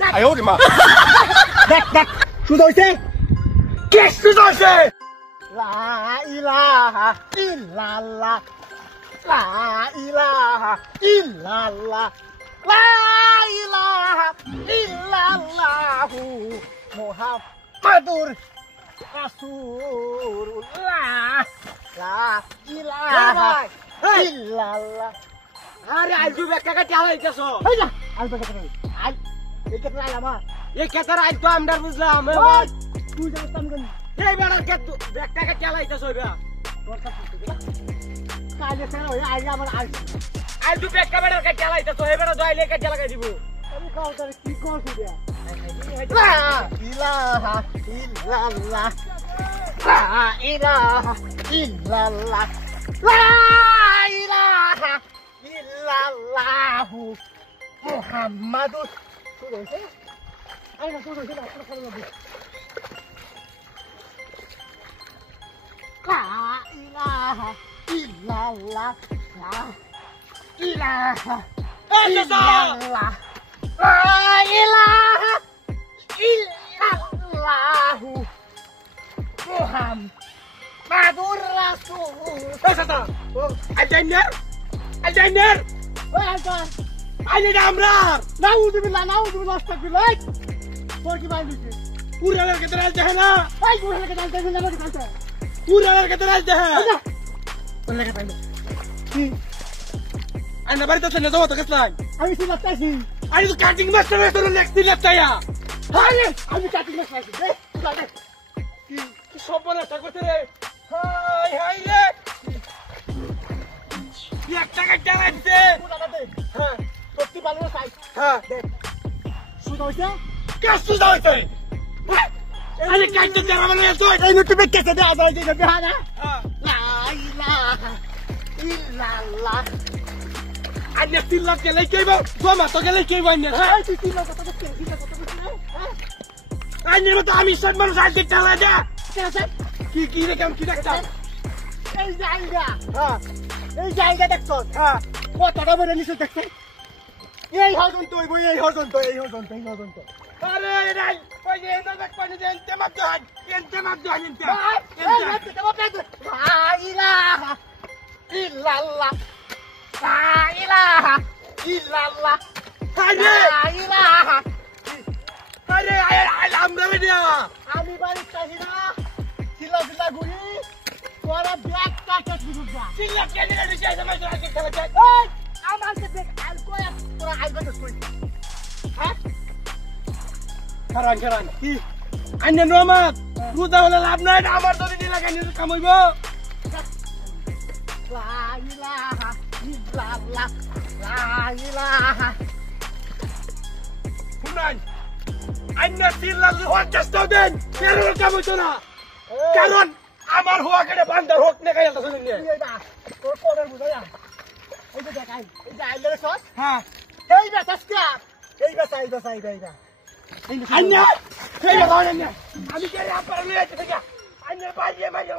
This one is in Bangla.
哎呦我的妈！দেখ শুধু হইছে কে শুরু হয়েছে? লা ইলাহা ইল্লাল্লাহ লা ইলাহা ইল্লাল্লাহ লা ইলাহা ইল্লাল্লাহু মুহাম্মাদুর রাসূলুল্লাহ লা ইলাহা ইল্লাল্লাহ। আরে আইজু বেকাকা চালাইতেছ এই যা আলবা কথা বল আই এই কথা আমার এই কেতার আইজ তো আমরা বুঝলাম তুই জানিস আমি জানি এই বেড়ার কে বেকাকা চালাইতেছ বা তোর কাছে কালে স্যার ওই আই আমার আই আইজু বেকা বেড়ার কে চালাইতেছ এই বেড়া দইলে কে চালাগাই দিব আমি কাও তারে কি করছ দিয়া লা ইলাহা ইল্লাল্লাহ লা ইলাহা ইল্লাল্লাহ লা ইলাহা ইল্লাল্লাহু মুহাম্মাদুর রাসূলুল্লাহ। আই না শুনো শুনো আপনারা খালি বলুন লা ইলাহা ইল্লাল্লাহ লা ইলাহা ইল্লাল্লাহ লা ইলাহা ইল্লাল্লাহু মুহাম্মাদুর রাসূলুল্লাহ। এই সাতা আইজাইনার ওই আইজান আইলে আমরা নাউযুবিল্লাহ আস্তাগফিরুল্লাহ। তোর কি বাই দিছিস পুরালার কেতার আইতে না এই বুড়া লাগে দাঁড়াতে না লাগে দাঁড়াতে পুরালার কেতার আইতে তোর লাগে পাইলো কি আইনা বাড়িতে চলে যাও তো কেতলাই আমি কি লাগতাছি আরে তো কাটিং মাস্টার এর তোর নেক্সট দিন লাগতায়া আরে আমি কাটিং না খাইছি দে লাগে কি সব বলাটা করতে রে হাই হাই রে এক টাকা চালাইছে পুরা দে হ্যাঁ সত্যি ভালো না চাই হ্যাঁ দে শুধু হইছে কাছে যাইতে আরে কাইতে যারা বলে তো এই ইউটিউবে কেটে দে আবার যে বেহানা হ্যাঁ লা ইলাহা ইল্লাল্লাহ। আন্নে তিল্লাত গেলে কইবো গোমা তো গেলে কইবো আন্নে হ্যাঁ এই তুই না কথা বলছিস কি কথা বলছিস হ্যাঁ আন্নে মত আমি সব মানুষ আইতে চালা যা কেন কি রে কেমন কি দেখতা এই জায়গা হ্যাঁ এই জায়গা দেখছ হ্যাঁ কতটা বড় নিচে দেখছে এই হজন্ত এই হজন্ত আরে নাই ওই যে নজক পানি দেন তেমাত দন তেমাত দন লা ইলাহা ইল্লাল্লাহ লা ইলাহা ইল্লাল্লাহ আরে লা ইলাহা আরে আমরা দিয়া আমি বাড়ি চাই না সিলা গুড়ি তোরা ব্যাগ কাটা শুরু যা তিল্লা কেন রে যাই সময় তো আইতে চালা যায় এই আমার সাথে আলকোয়া তোরা আইবা তো কই হ্যাঁ কারণ কি আন্নে নমাত রুদা হলে লাভ নাই আমার দড়ি দি লাগাই নি কামইবো লা ইলাহা ইল্লাল্লাহ লা ইলাহা শুনাই আন্নে তিল্লা হচ্ছে তো দেন কেন কামইতো না কারণ আমার হওয়া কেটে বান্দার হোক না গাইলটা শুনুন নি এইটা তোর কোডের বুঝায়া এই যে দেখাই এই যে আইলে সস হ্যাঁ এই বেসাসকা এই বেসা আন্নে এই রাওনা আমি কে আপনার নিয়ে যেতে গা আন্নে বাইরে বাইরে